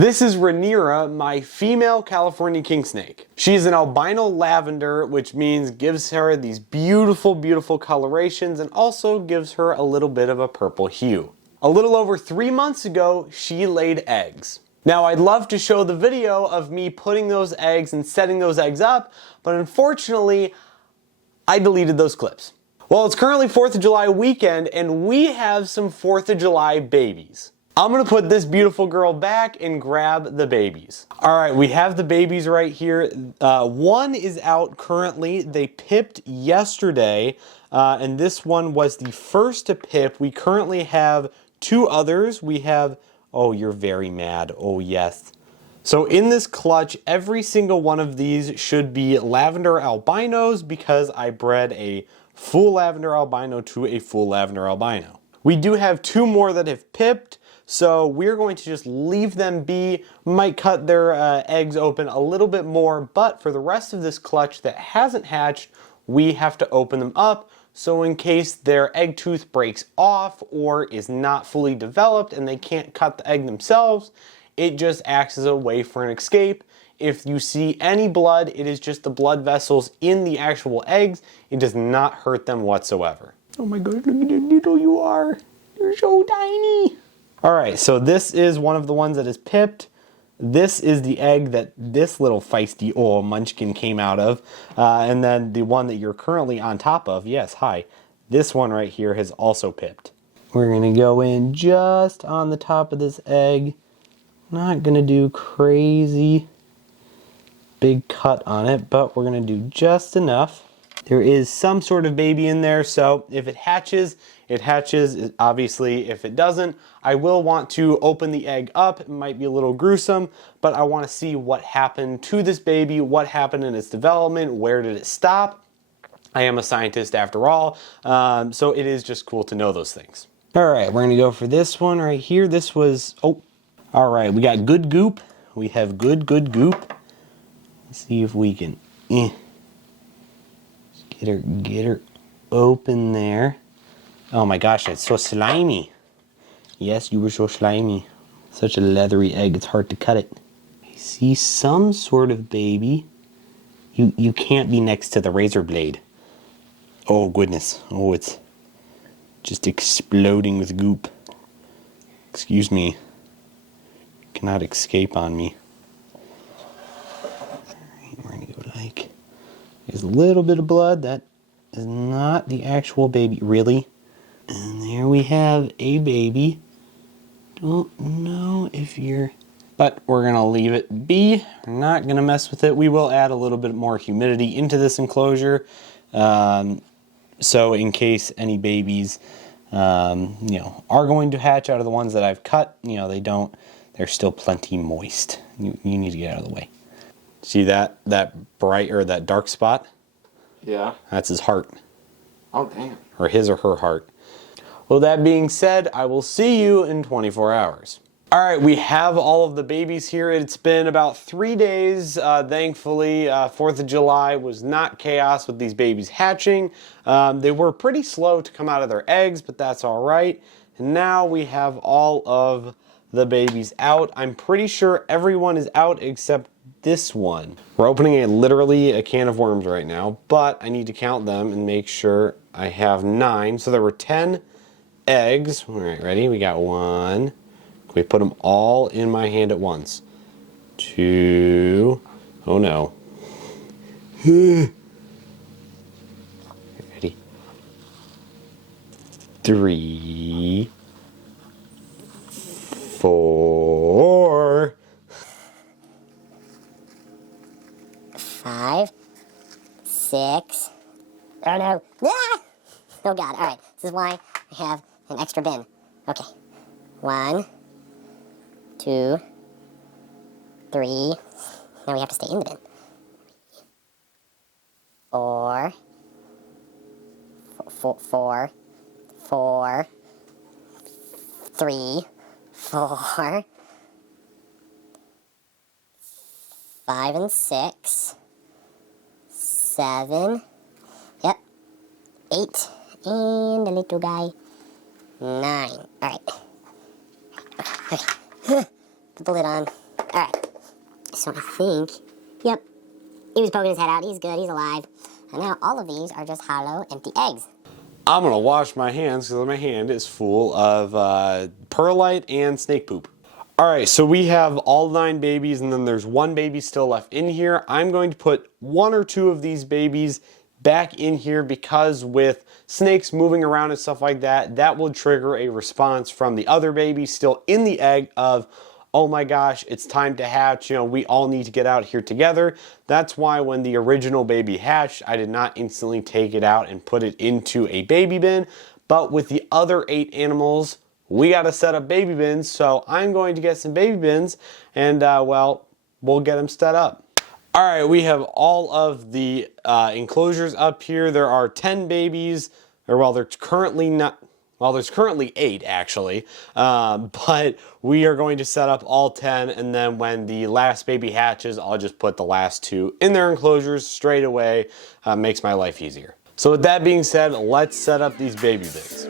This is Rhaenyra, my female California king snake. She's an albino lavender, which means gives her these beautiful, beautiful colorations and also gives her a little bit of a purple hue. A little over 3 months ago, she laid eggs. Now, I'd love to show the video of me putting those eggs and setting those eggs up, but unfortunately, I deleted those clips. Well, it's currently 4th of July weekend, and we have some 4th of July babies. I'm gonna put this beautiful girl back and grab the babies. All right, we have the babies right here. One is out currently. They pipped yesterday, and this one was the first to pip. We currently have 2 others. We have, oh, you're very mad. Oh, yes. So in this clutch, every single one of these should be lavender albinos because I bred a full lavender albino to a full lavender albino. We do have 2 more that have pipped, so we're going to just leave them be. Might cut their eggs open a little bit more, but for the rest of this clutch that hasn't hatched, we have to open them up. So in case their egg tooth breaks off or is not fully developed and they can't cut the egg themselves, it just acts as a way for an escape. If you see any blood, it is just the blood vessels in the actual eggs. It does not hurt them whatsoever. Oh my god, look at how little you are. You're so tiny. All right, so this is one of the ones that is pipped. This is the egg that this little feisty old munchkin came out of. And then the one that you're currently on top of, yes, hi. This one right here has also pipped. We're gonna go in just on the top of this egg. Not gonna do crazy big cut on it, but we're gonna do just enough. There is some sort of baby in there, so if it hatches, it hatches. Obviously, if it doesn't, I will want to open the egg up. It might be a little gruesome, but I want to see what happened to this baby, what happened in its development, where did it stop. I am a scientist after all, so it is just cool to know those things. All right, we're gonna go for this one right here. This was, oh, all right, we got good goop. We have good goop. Let's see if we can get her open there. Oh my gosh, that's so slimy. Yes, you were so slimy. Such a leathery egg, it's hard to cut it. I see some sort of baby. You can't be next to the razor blade. Oh goodness. Oh, it's just exploding with goop. Excuse me. Cannot escape on me. Alright, we're gonna go like, there's a little bit of blood. That is not the actual baby. Really? And there we have a baby. Don't know if you're, but we're gonna leave it be. We're not gonna mess with it. We will add a little bit more humidity into this enclosure. So in case any babies, are going to hatch out of the ones that I've cut, they don't, they're still plenty moist. You need to get out of the way. See that bright or that dark spot? Yeah. That's his heart. Oh, damn. Or his or her heart. Well, that being said, I will see you in 24 hours. All right, we have all of the babies here. It's been about 3 days, thankfully. 4th of July was not chaos with these babies hatching. They were pretty slow to come out of their eggs, but that's all right. And now we have all of the babies out. I'm pretty sure everyone is out except this one. We're opening literally a can of worms right now, but I need to count them and make sure I have 9. So there were 10 eggs. All right, ready? We got 1. Can we put them all in my hand at once? 2. Oh no. Ready? 3. 4. 5. 6. Oh no. Ah! Oh god, alright. This is why I have an extra bin. Okay. 1, 2, 3. Now we have to stay in the bin. 4. 3, 4, 5 and 6, 7, yep, 8, and a little guy, 9. Alright. Okay. Put the lid on. Alright. So I think, yep, he was poking his head out. He's good. He's alive. And now all of these are just hollow, empty eggs. I'm gonna wash my hands because my hand is full of perlite and snake poop. Alright, so we have all 9 babies and then there's 1 baby still left in here. I'm going to put 1 or 2 of these babies back in here because with snakes moving around and stuff like that, that will trigger a response from the other baby still in the egg of, oh my gosh, it's time to hatch, you know, we all need to get out here together. That's why when the original baby hatched, I did not instantly take it out and put it into a baby bin. But with the other 8 animals, we got to set up baby bins. So I'm going to get some baby bins and, well, we'll get them set up. All right, we have all of the enclosures up here. There are 10 babies, or well, there's currently 8 actually, but we are going to set up all 10, and then when the last baby hatches, I'll just put the last 2 in their enclosures straight away. Makes my life easier. So with that being said, let's set up these baby bins.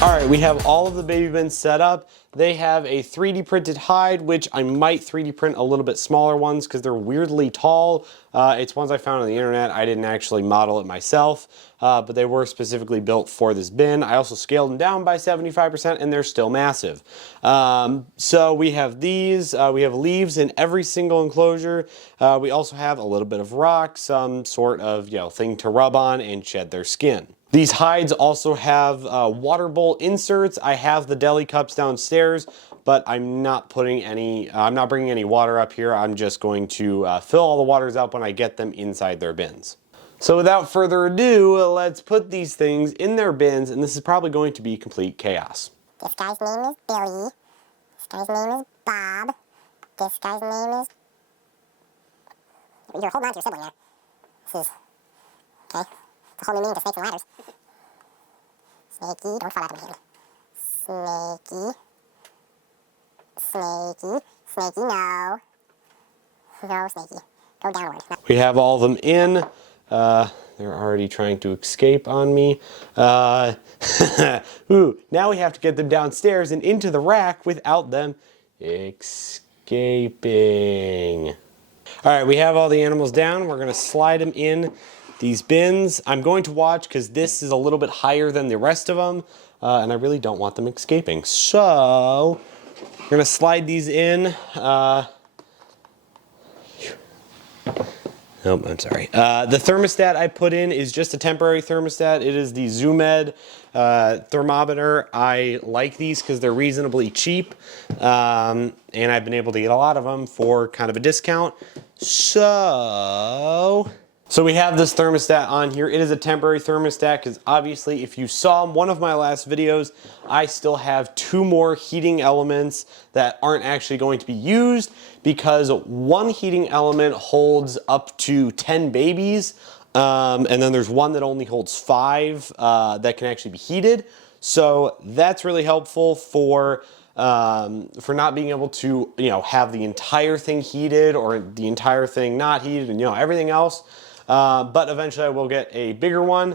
Alright, we have all of the baby bins set up. They have a 3D printed hide, which I might 3D print a little bit smaller ones because they're weirdly tall. It's ones I found on the internet. I didn't actually model it myself, but they were specifically built for this bin. I also scaled them down by 75% and they're still massive. So we have these, we have leaves in every single enclosure. We also have a little bit of rock, some sort of, you know, thing to rub on and shed their skin. These hides also have water bowl inserts. I have the deli cups downstairs, but I'm not putting any, I'm not bringing any water up here. I'm just going to fill all the waters up when I get them inside their bins. So without further ado, let's put these things in their bins, and this is probably going to be complete chaos. This guy's name is Billy. This guy's name is Bob. This guy's name is... You're holding on to your sibling there. This is... Okay. It's a whole new meaning to snakes and ladders. Snakey, don't fall out of my hand. Snakey. Snakey. Snakey, no. No, Snakey. Go downward. No. We have all of them in. They're already trying to escape on me. Ooh, now we have to get them downstairs and into the rack without them escaping. All right, we have all the animals down. We're gonna slide them in these bins. I'm going to watch because this is a little bit higher than the rest of them, and I really don't want them escaping. So, we're gonna slide these in. Nope, I'm sorry. The thermostat I put in is just a temporary thermostat. It is the Zoomed thermometer. I like these because they're reasonably cheap, and I've been able to get a lot of them for kind of a discount. So we have this thermostat on here. It is a temporary thermostat because obviously if you saw one of my last videos, I still have 2 more heating elements that aren't actually going to be used because one heating element holds up to 10 babies. And then there's one that only holds 5 that can actually be heated. So that's really helpful for not being able to, you know, have the entire thing heated or the entire thing not heated and, you know, everything else. But eventually I will get a bigger one.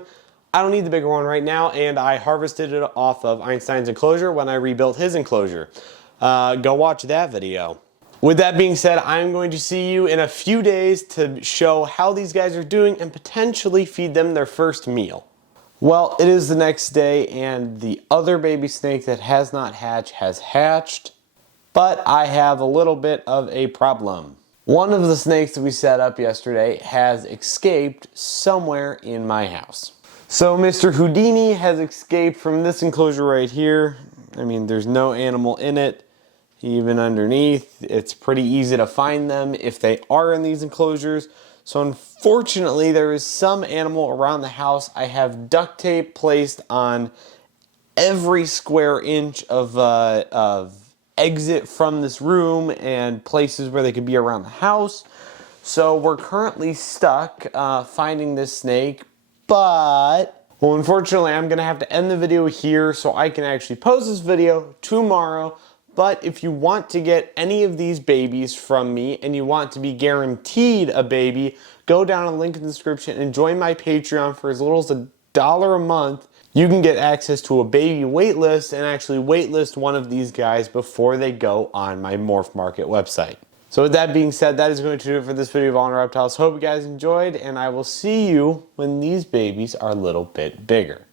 I don't need the bigger one right now, and I harvested it off of Einstein's enclosure when I rebuilt his enclosure. Go watch that video. With that being said, I'm going to see you in a few days to show how these guys are doing and potentially feed them their first meal. Well, it is the next day and the other baby snake that has not hatched has hatched, but I have a little bit of a problem. One of the snakes that we set up yesterday has escaped somewhere in my house. So Mr. Houdini has escaped from this enclosure right here. I mean, there's no animal in it, even underneath. It's pretty easy to find them if they are in these enclosures. So unfortunately, there is some animal around the house. I have duct tape placed on every square inch of exit from this room and places where they could be around the house. So we're currently stuck finding this snake, but well, unfortunately I'm gonna have to end the video here so I can actually post this video tomorrow. But if you want to get any of these babies from me and you want to be guaranteed a baby, go down in the link in the description and join my Patreon for as little as $1 a month. You can get access to a baby waitlist and actually waitlist one of these guys before they go on my Morph Market website. So with that being said, that is going to do it for this video of All in Reptiles. Hope you guys enjoyed, and I will see you when these babies are a little bit bigger.